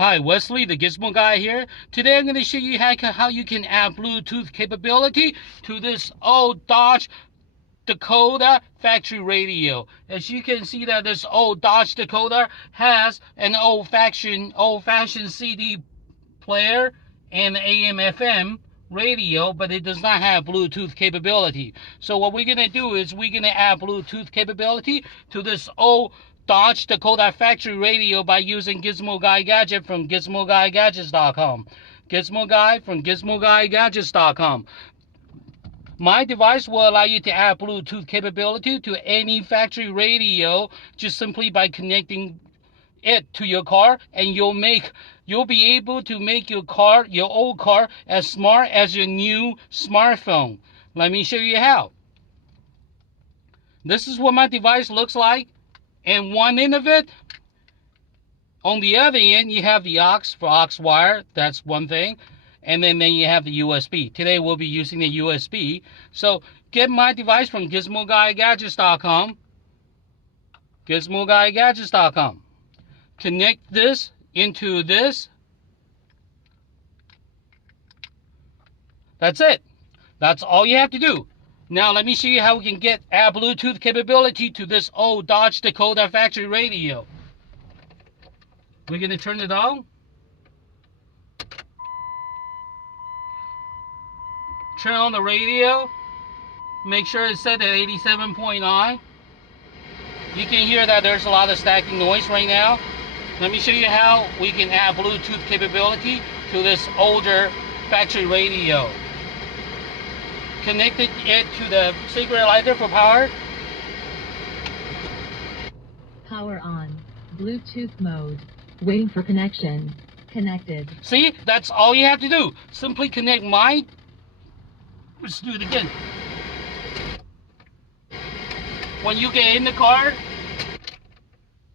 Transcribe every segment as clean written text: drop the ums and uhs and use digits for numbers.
Hi, Wesley, the Gizmo Guy here. Today I'm going to show you how you can add Bluetooth capability to this old Dodge Dakota Factory Radio. As you can see that this old Dodge Dakota has an old-fashioned CD player and AM/FM radio, but it does not have Bluetooth capability. So what we're going to do is we're going to add Bluetooth capability to this old Dodge Dakota Factory Radio by using Gizmo Guy Gadget from GizmoGuyGadgets.com. Gizmo Guy from GizmoGuyGadgets.com. My device will allow you to add Bluetooth capability to any factory radio just simply by connecting it to your car, and you'll be able to make your old car as smart as your new smartphone. Let me show you how. This is what my device looks like. And one end of it, on the other end, you have the aux for aux wire. That's one thing. And then you have the USB. Today we'll be using the USB. So get my device from GizmoGuyGadgets.com. GizmoGuyGadgets.com. Connect this into this. That's it. That's all you have to do. Now let me show you how we can add Bluetooth capability to this old Dodge Dakota Factory Radio. We're going to turn it on. Turn on the radio. Make sure it's set at 87.9. You can hear that there's a lot of stacking noise right now. Let me show you how we can add Bluetooth capability to this older factory radio. Connected it to the cigarette lighter for power. Power on. Bluetooth mode. Waiting for connection. Connected. See, that's all you have to do. Simply connect let's do it again. When you get in the car,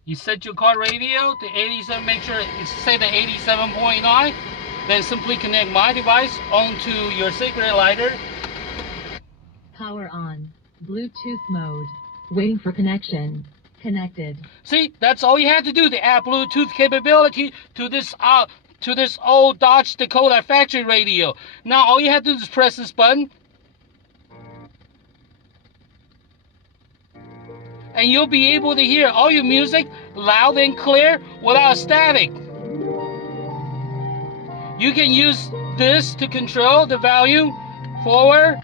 you set your car radio to 87, make sure it's set at 87.9. Then simply connect my device onto your cigarette lighter. Power on. Bluetooth mode. Waiting for connection. Connected. See, that's all you have to do to add Bluetooth capability to this old Dodge Dakota Factory Radio. Now all you have to do is press this button, and you'll be able to hear all your music loud and clear without static. You can use this to control the volume forward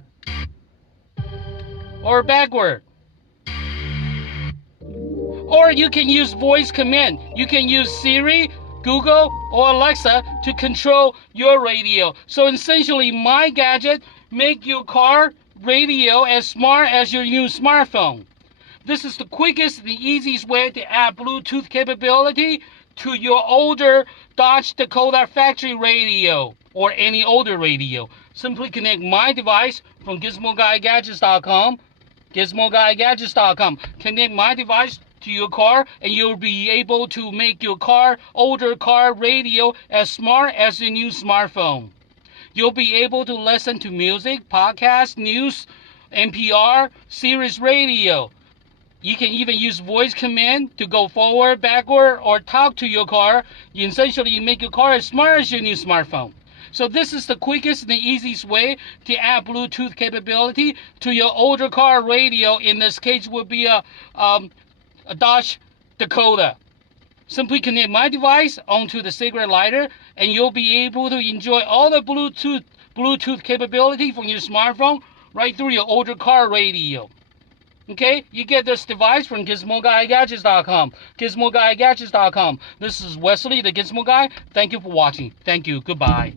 or backward. Or you can use voice command. You can use Siri, Google, or Alexa to control your radio. So essentially, my gadget make your car radio as smart as your new smartphone. This is the quickest and the easiest way to add Bluetooth capability to your older Dodge Dakota Factory Radio or any older radio. Simply connect my device from GizmoGuyGadgets.com. GizmoGuyGadgets.com. Connect my device to your car, and you'll be able to make your older car radio as smart as your new smartphone. You'll be able to listen to music, podcasts, news, NPR, Sirius Radio. You can even use voice command to go forward, backward, or talk to your car. Essentially, you make your car as smart as your new smartphone. So this is the quickest and the easiest way to add Bluetooth capability to your older car radio. In this case, would be a Dodge Dakota. Simply connect my device onto the cigarette lighter, and you'll be able to enjoy all the Bluetooth capability from your smartphone right through your older car radio. Okay, you get this device from GizmoGuyGadgets.com. GizmoGuyGadgets.com. This is Wesley, the Gizmo Guy. Thank you for watching. Thank you. Goodbye.